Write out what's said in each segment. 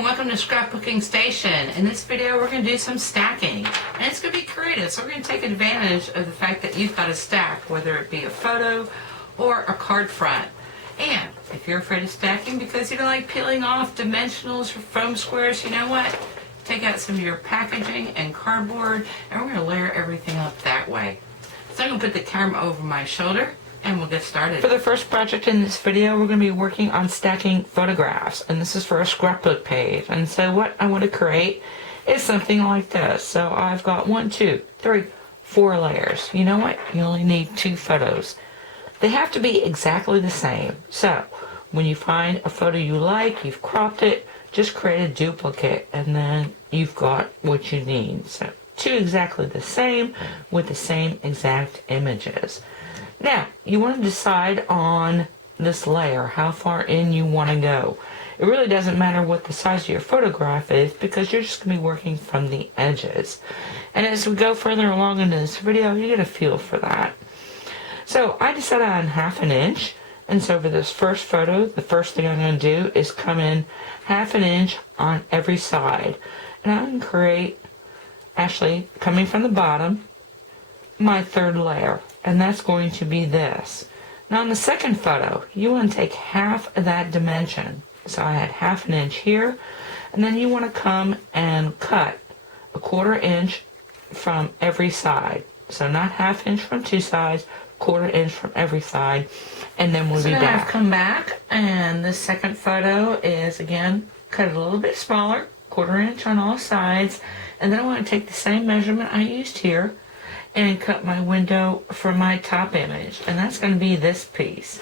and welcome to Scrapbooking Station. In this video we're going to do some stacking, and it's going to be creative, so we're going to take advantage of the fact that you've got a stack, whether it be a photo or a card front. And if you're afraid of stacking because you don't like peeling off dimensionals or foam squares, you know what? Take out some of your packaging and cardboard, and we're going to layer everything up that way. So I'm going to put the camera over my shoulder and we'll get started. For the first project in this video, we're going to be working on stacking photographs, and this is for a scrapbook page. And so what I want to create is something like this. So I've got 1, 2, 3, 4 layers. You know what? You only need 2 photos. They have to be exactly the same. So when you find a photo you like, you've cropped it, just create a duplicate, and then you've got what you need. So 2 exactly the same with the same exact images. Now, you want to decide on this layer, how far in you want to go. It really doesn't matter what the size of your photograph is because you're just going to be working from the edges. And as we go further along into this video, you get a feel for that. So I decided on 1/2 inch. And so for this first photo, the first thing I'm going to do is come in 1/2 inch on every side. And I'm going to create, actually, coming from the bottom, my 3rd layer. And that's going to be this. Now on the second photo, you want to take half of that dimension. So I had 1/2 inch here, and then you want to come and cut 1/4 inch from every side. So not 1/2 inch from 2 sides, 1/4 inch from every side, and then we'll be back. So now I've come back, and this second photo is, again, cut it a little bit smaller, 1/4 inch on all sides, and then I want to take the same measurement I used here, and cut my window for my top image, and that's going to be this piece.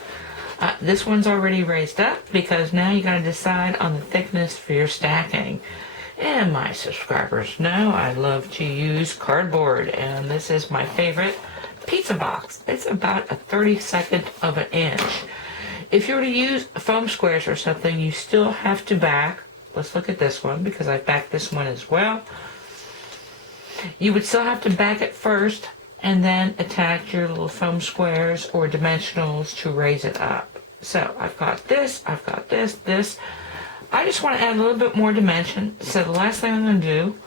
This one's already raised up because now you got to decide on the thickness for your stacking. And my subscribers know I love to use cardboard, and this is my favorite pizza box. It's about a 32nd of an inch. If you were to use foam squares or something, you still have to back. Let's look at this one because I backed this one as well. You would still have to back it first and then attach your little foam squares or dimensionals to raise it up. So I've got this, this. I just want to add a little bit more dimension. So the last thing I'm going to do,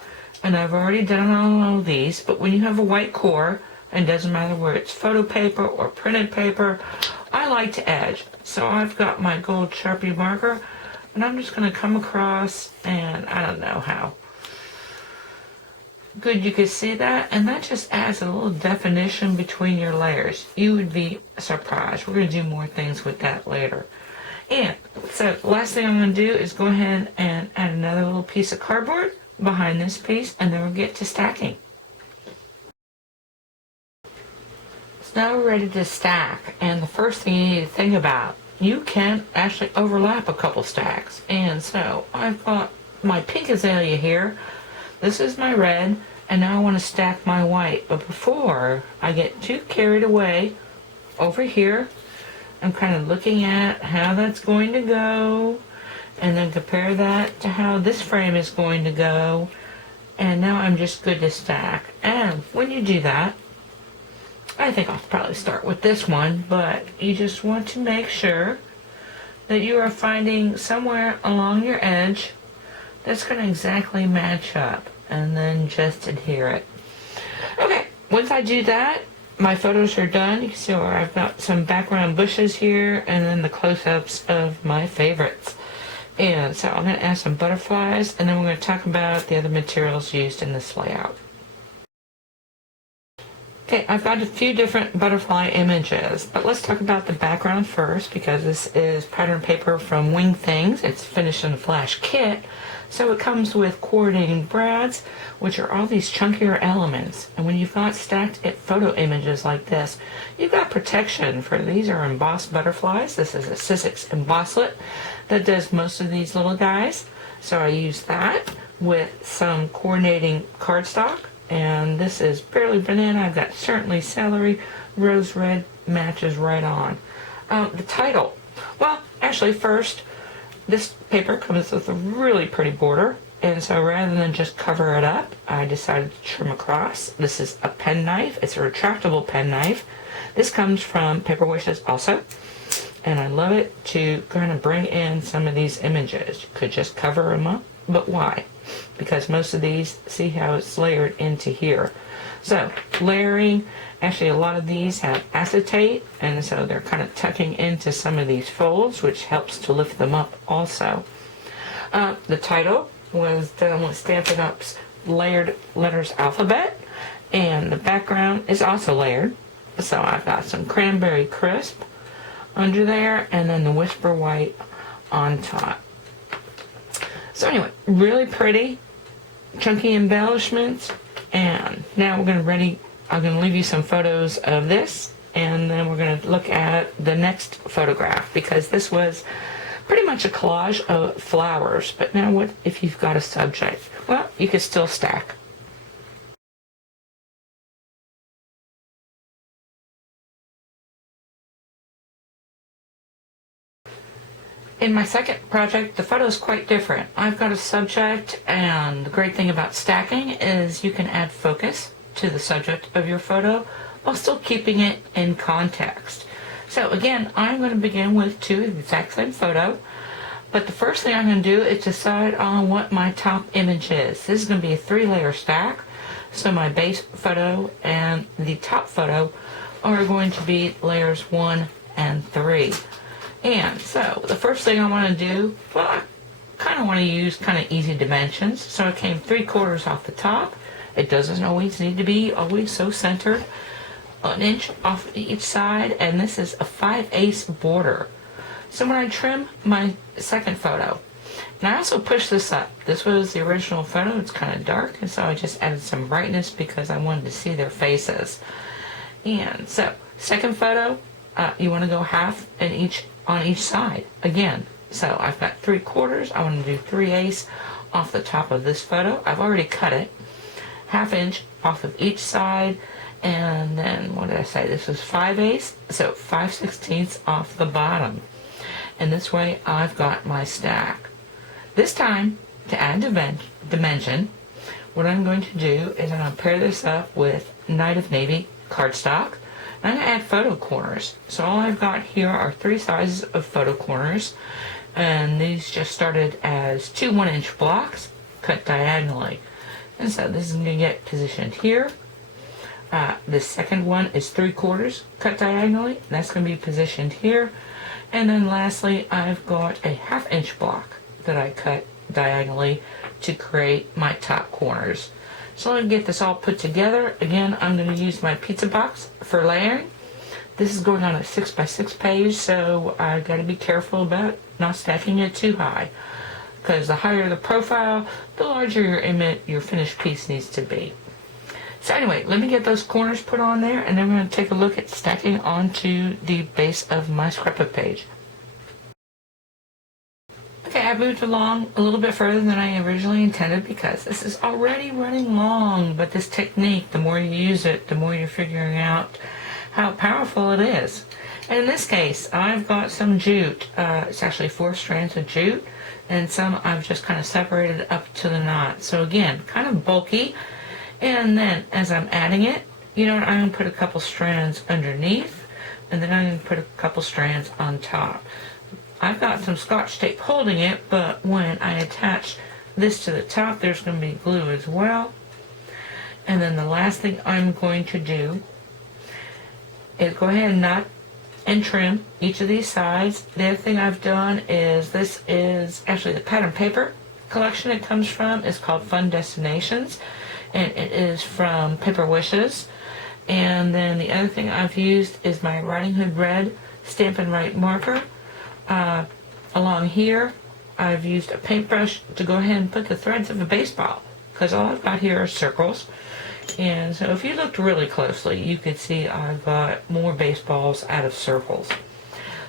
and I've already done it on all of these, but when you have a white core, and it doesn't matter whether it's photo paper or printed paper, I like to edge. So I've got my gold Sharpie marker, and I'm just going to come across, and I don't know how good you can see that, and that just adds a little definition between your layers. You would be surprised. We're going to do more things with that later. And so the last thing I'm going to do is go ahead and add another little piece of cardboard behind this piece, and then we'll get to stacking. So now we're ready to stack, and the first thing you need to think about, you can actually overlap a couple stacks. And so I've got my pink azalea here. This is my red, and now I want to stack my white. But before I get too carried away, over here, I'm kind of looking at how that's going to go, and then compare that to how this frame is going to go, and now I'm just good to stack. And when you do that, I think I'll probably start with this one, but you just want to make sure that you are finding somewhere along your edge that's going to exactly match up, and then just adhere it. Okay, once I do that, my photos are done. You can see where I've got some background bushes here, and then the close-ups of my favorites. And so I'm going to add some butterflies, and then we're going to talk about the other materials used in this layout. Okay, I've got a few different butterfly images, but let's talk about the background first because this is pattern paper from Wing Things. It's finished in a flash kit, so it comes with coordinating brads, which are all these chunkier elements. And when you've got stacked photo images like this, you've got protection for these are embossed butterflies. This is a Sizzix embosslet that does most of these little guys. So I use that with some coordinating cardstock. And this is barely banana. I've got certainly celery. Rose red matches right on. The title. Well, actually first, this paper comes with a really pretty border. And so rather than just cover it up, I decided to trim across. This is a pen knife. It's a retractable pen knife. This comes from Paper Wishes also. and I love it to kind of bring in some of these images. You could just cover them up but why? Because most of these, see how it's layered into here. So layering, actually a lot of these have acetate, and so they're kind of tucking into some of these folds, which helps to lift them up also. The title was done with Stampin' Up's layered letters alphabet, and the background is also layered. So I've got some cranberry crisp under there, and then the whisper white on top. So anyway, really pretty, chunky embellishments. And now I'm going to leave you some photos of this, and then we're going to look at the next photograph, because this was pretty much a collage of flowers. But now what if you've got a subject? Well, you could still stack. In my second project, the photo is quite different. I've got a subject, and the great thing about stacking is you can add focus to the subject of your photo while still keeping it in context. So again, I'm going to begin with two of the exact same photo, but the first thing I'm going to do is decide on what my top image is. This is going to be a 3-layer stack, so my base photo and the top photo are going to be layers 1 and 3. And so the first thing I want to do, well, I kind of want to use kind of easy dimensions. So I came 3/4 off the top. It doesn't always need to be always so centered. 1 inch off each side, and this is a 5/8 border. So when I trim my second photo, and I also pushed this up. This was the original photo. It's kind of dark, and so I just added some brightness because I wanted to see their faces. And so second photo, you want to go half on each side again. So I've got 3/4. I want to do 3/8 off the top of this photo. I've already cut it. 1/2 inch off of each side, and then what did I say? This was 5/8, so 5/16 off the bottom. And this way I've got my stack. This time, to add dimension, what I'm going to do is I'm going to pair this up with Night of Navy cardstock. I'm going to add photo corners. So all I've got here are 3 sizes of photo corners, and these just started as 2 1-inch blocks cut diagonally. And so this is going to get positioned here. The second one is 3/4 cut diagonally. That's going to be positioned here. And then lastly, I've got a 1/2 inch block that I cut diagonally to create my top corners. So let me get this all put together. Again, I'm going to use my pizza box for layering. This is going on a 6x6 page, so I got to be careful about not stacking it too high, because the higher the profile, the larger your finished piece needs to be. So anyway, let me get those corners put on there, and then we're going to take a look at stacking onto the base of my scrapbook page. Okay, I've moved along a little bit further than I originally intended because this is already running long, but this technique, the more you use it, the more you're figuring out how powerful it is. And in this case, I've got some jute. It's actually 4 strands of jute, and some I've just kind of separated up to the knot. So again, kind of bulky. And then as I'm adding it, you know what, I'm going to put a couple strands underneath, and then I'm going to put a couple strands on top. I've got some Scotch tape holding it, but when I attach this to the top, there's going to be glue as well. And then the last thing I'm going to do is go ahead and knot and trim each of these sides. The other thing I've done is, this is actually the pattern paper collection it comes from. It's called Fun Destinations, and it is from Paper Wishes. And then the other thing I've used is my Riding Hood Red Stampin' Right marker. Along here, I've used a paintbrush to go ahead and put the threads of a baseball, because all I've got here are circles. And so if you looked really closely, you could see I've got more baseballs out of circles.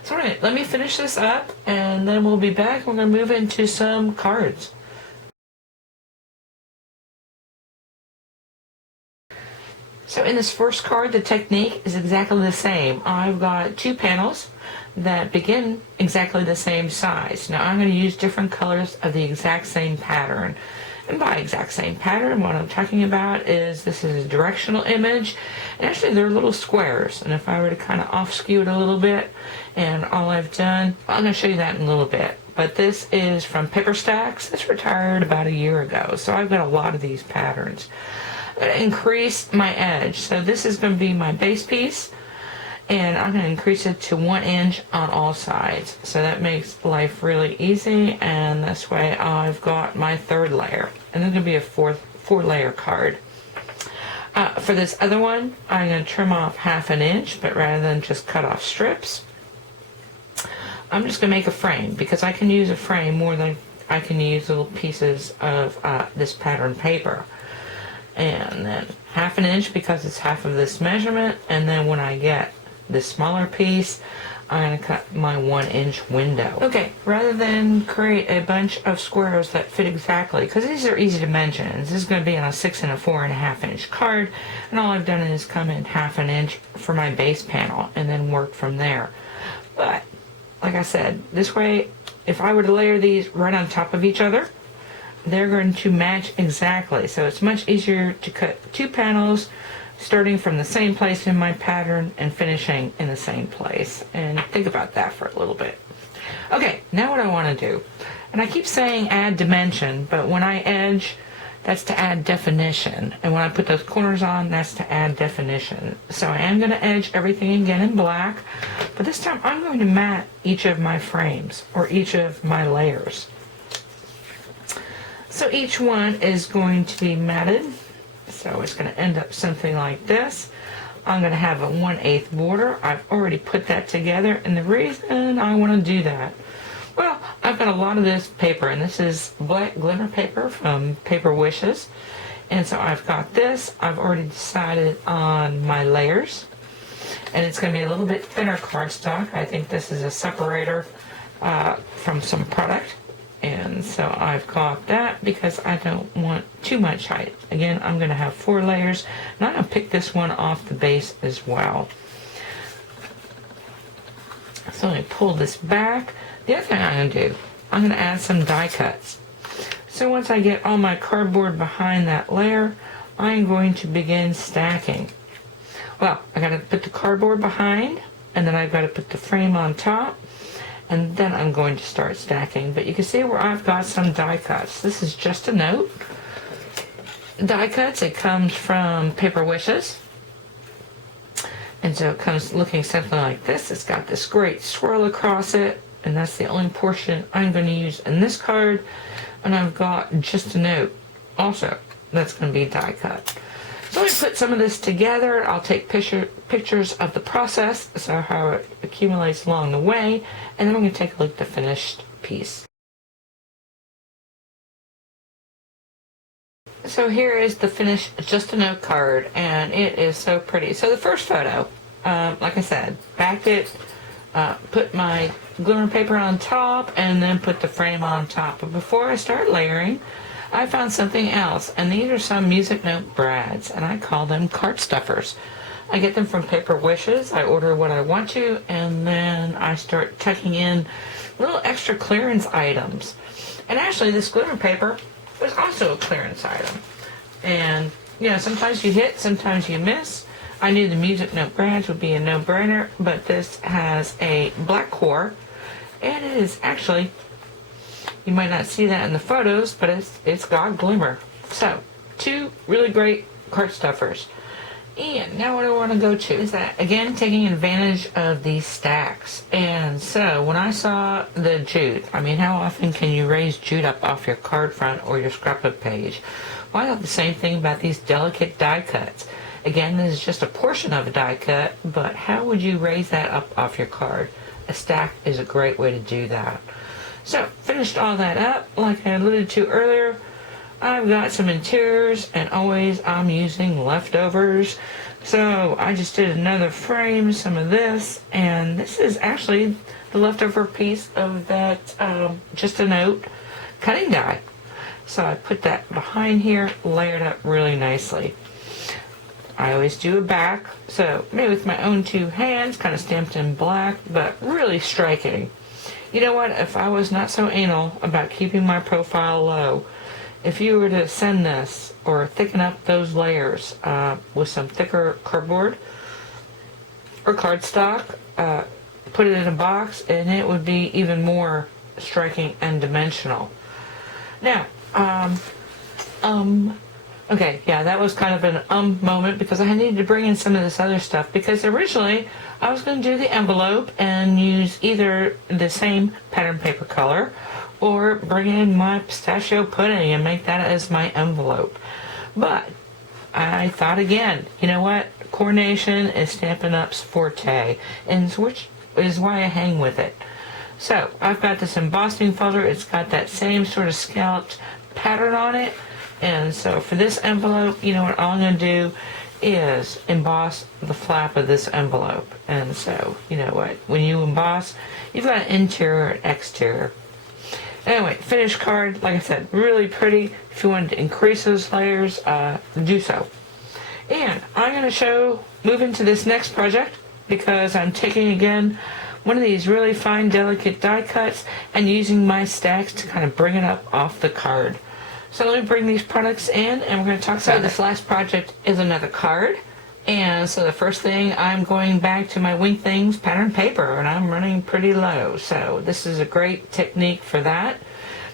So anyway, let me finish this up, and then we'll be back. We're going to move into some cards. So in this first card, the technique is exactly the same. I've got 2 panels that begin exactly the same size. Now I'm going to use different colors of the exact same pattern. And by exact same pattern, what I'm talking about is this is a directional image, and actually they're little squares. And if I were to kind of off skew it a little bit, and all I've done, I'm going to show you that in a little bit. but this is from Paper Stacks. It's retired about a year ago, so I've got a lot of these patterns. I'm going to increase my edge. So this is going to be my base piece, and I'm going to increase it to 1 inch on all sides. So that makes life really easy, and this way I've got my 3rd layer. And there's going to be a 4-layer card. For this other one, I'm going to trim off 1/2 inch, but rather than just cut off strips, I'm just going to make a frame, because I can use a frame more than I can use little pieces of this pattern paper. And then 1/2 inch, because it's half of this measurement, and then when I get this smaller piece, I'm going to cut my 1 inch window. Okay, rather than create a bunch of squares that fit exactly, because these are easy dimensions, this is going to be on a 6 and a 4.5 inch card, and all I've done is come in 1/2 inch for my base panel and then work from there. But like I said, this way, if I were to layer these right on top of each other, they're going to match exactly. So it's much easier to cut 2 panels starting from the same place in my pattern and finishing in the same place. And think about that for a little bit. Okay, now what I want to do, and I keep saying add dimension, but when I edge, that's to add definition. And when I put those corners on, that's to add definition. So I am going to edge everything again in black, but this time I'm going to mat each of my frames, or each of my layers. So each one is going to be matted. So it's going to end up something like this. I'm going to have a 1/8 border. I've already put that together, and the reason I want to do that, well, I've got a lot of this paper, and this is black glitter paper from Paper Wishes. And so I've got this. I've already decided on my layers, and it's going to be a little bit thinner cardstock. I think this is a separator from some product. And so I've got that because I don't want too much height. Again, I'm going to have 4 layers, and I'm going to pick this one off the base as well. So let me pull this back. The other thing I'm going to do, I'm going to add some die cuts. So once I get all my cardboard behind that layer, I'm going to begin stacking. Well, I got to put the cardboard behind, and then I've got to put the frame on top. And then I'm going to start stacking. But you can see where I've got some die cuts. This is just a note. Die cuts, it comes from Paper Wishes. And so it comes looking something like this. It's got this great swirl across it. And that's the only portion I'm going to use in this card. And I've got just a note also that's going to be die cut. So let me put some of this together. I'll take pictures of the process, so how it accumulates along the way, and then I'm going to take a look at the finished piece. So here is the finished Just a Note card, and it is so pretty. So the first photo, like I said, backed it, put my glitter paper on top, and then put the frame on top. But before I start layering, I found something else, and these are some music note brads, and I call them card stuffers. I get them from Paper Wishes. I order what I want to, and then I start tucking in little extra clearance items. And actually, this glitter paper was also a clearance item. And, you know, sometimes you hit, sometimes you miss. I knew the music note brads would be a no-brainer, but this has a black core, and it is actually, you might not see that in the photos, but it's got glimmer. So, 2 really great card stuffers. And now what I want to go to is that, again, taking advantage of these stacks. And so, when I saw the jute, I mean, how often can you raise jute up off your card front or your scrapbook page? Well, I thought the same thing about these delicate die cuts. Again, this is just a portion of a die cut, but how would you raise that up off your card? A stack is a great way to do that. So, finished all that up. Like I alluded to earlier, I've got some interiors, and always I'm using leftovers. So, I just did another frame, some of this, and this is actually the leftover piece of that Just a Note cutting die. So, I put that behind here, layered up really nicely. I always do a back, so maybe with my own 2 hands, kind of stamped in black, but really striking. You know what, if I was not so anal about keeping my profile low, if you were to send this or thicken up those layers with some thicker cardboard or cardstock, put it in a box, and it would be even more striking and dimensional. Now, okay, yeah, that was kind of an moment because I needed to bring in some of this other stuff, because originally I was going to do the envelope and use either the same pattern paper color or bring in my pistachio pudding and make that as my envelope. But I thought again, you know what? Coordination is Stampin' Up's forte, and which is why I hang with it. So I've got this embossing folder. It's got that same sort of scalloped pattern on it. And so for this envelope, you know what, all I'm going to do is emboss the flap of this envelope. And so, you know what, when you emboss, you've got an interior and exterior. Anyway, finished card, like I said, really pretty. If you wanted to increase those layers, do so. And I'm going to move into this next project, because I'm taking again one of these really fine, delicate die cuts and using my stacks to kind of bring it up off the card. So let me bring these products in and we're going to talk about this last project is another card. And so the first thing, I'm going back to my Wing Things pattern paper, and I'm running pretty low. So this is a great technique for that,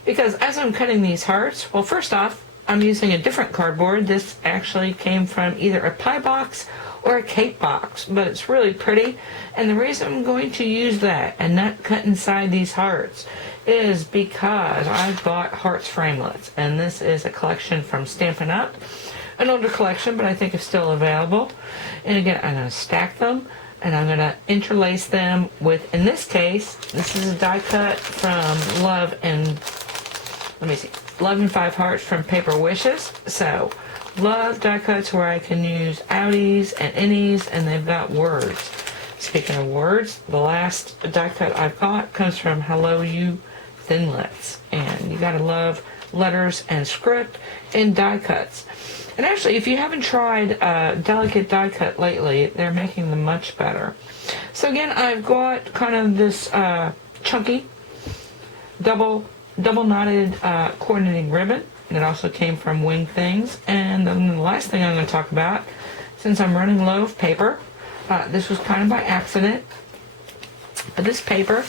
because as I'm cutting these hearts, well, first off, I'm using a different cardboard. This actually came from either a pie box or a cake box, but it's really pretty. And the reason I'm going to use that and not cut inside these hearts is because I bought hearts framelits, and this is a collection from Stampin' Up, an older collection, but I think it's still available. And again, I'm going to stack them, and I'm going to interlace them with, in this case, this is a die cut from Love and 5 Hearts from Paper Wishes. So love die cuts where I can use outies and innies, and they've got words. Speaking of words, the last die cut I've got comes from Hello You Thinlits, and you gotta love letters and script in die cuts. And actually, if you haven't tried delicate die cut lately, they're making them much better. So again, I've got kind of this chunky double knotted coordinating ribbon that also came from Wing Things. And then the last thing I'm going to talk about, since I'm running low of paper, this was kind of by accident, but this paper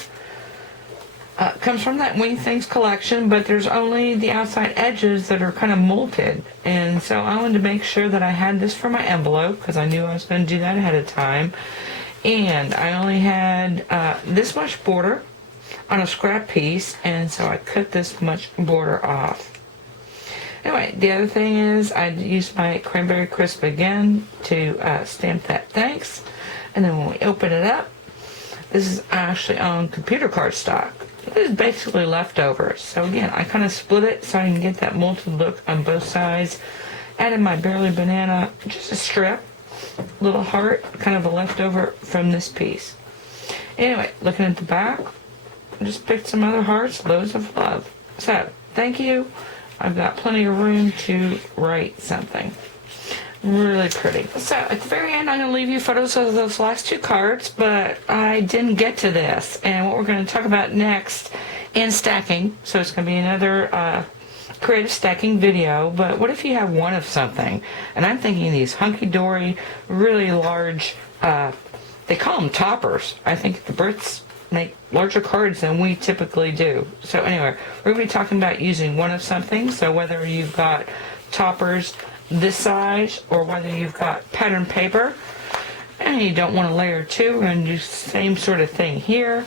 comes from that Wing Things collection, but there's only the outside edges that are kind of molted. And so I wanted to make sure that I had this for my envelope, because I knew I was going to do that ahead of time. And I only had this much border on a scrap piece, and so I cut this much border off. Anyway, the other thing is I used my cranberry crisp again to stamp that thanks. And then when we open it up, this is actually on computer card stock. This is basically leftovers. So again, I kind of split it so I can get that molted look on both sides. Added my Barely Banana, just a strip, little heart, kind of a leftover from this piece. Anyway, looking at the back, I just picked some other hearts, loads of love. So, thank you. I've got plenty of room to write something. Really pretty. So at the very end, I'm going to leave you photos of those last two cards, but I didn't get to this. And what we're going to talk about next in stacking, so it's going to be another creative stacking video, but what if you have one of something? And I'm thinking these hunky-dory, really large, they call them toppers. I think the Brits make larger cards than we typically do. So anyway, we're going to be talking about using one of something. So whether you've got toppers this size or whether you've got pattern paper and you don't want to layer two, we're going to do the same sort of thing here.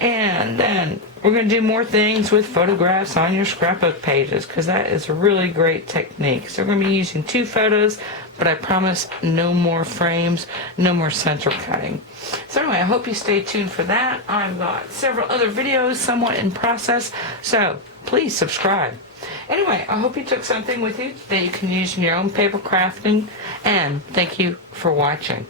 And then we're going to do more things with photographs on your scrapbook pages, because that is a really great technique. So we're going to be using 2 photos, but I promise no more frames, no more center cutting. So anyway, I hope you stay tuned for that. I've got several other videos somewhat in process, so please subscribe. Anyway, I hope you took something with you that you can use in your own paper crafting, and thank you for watching.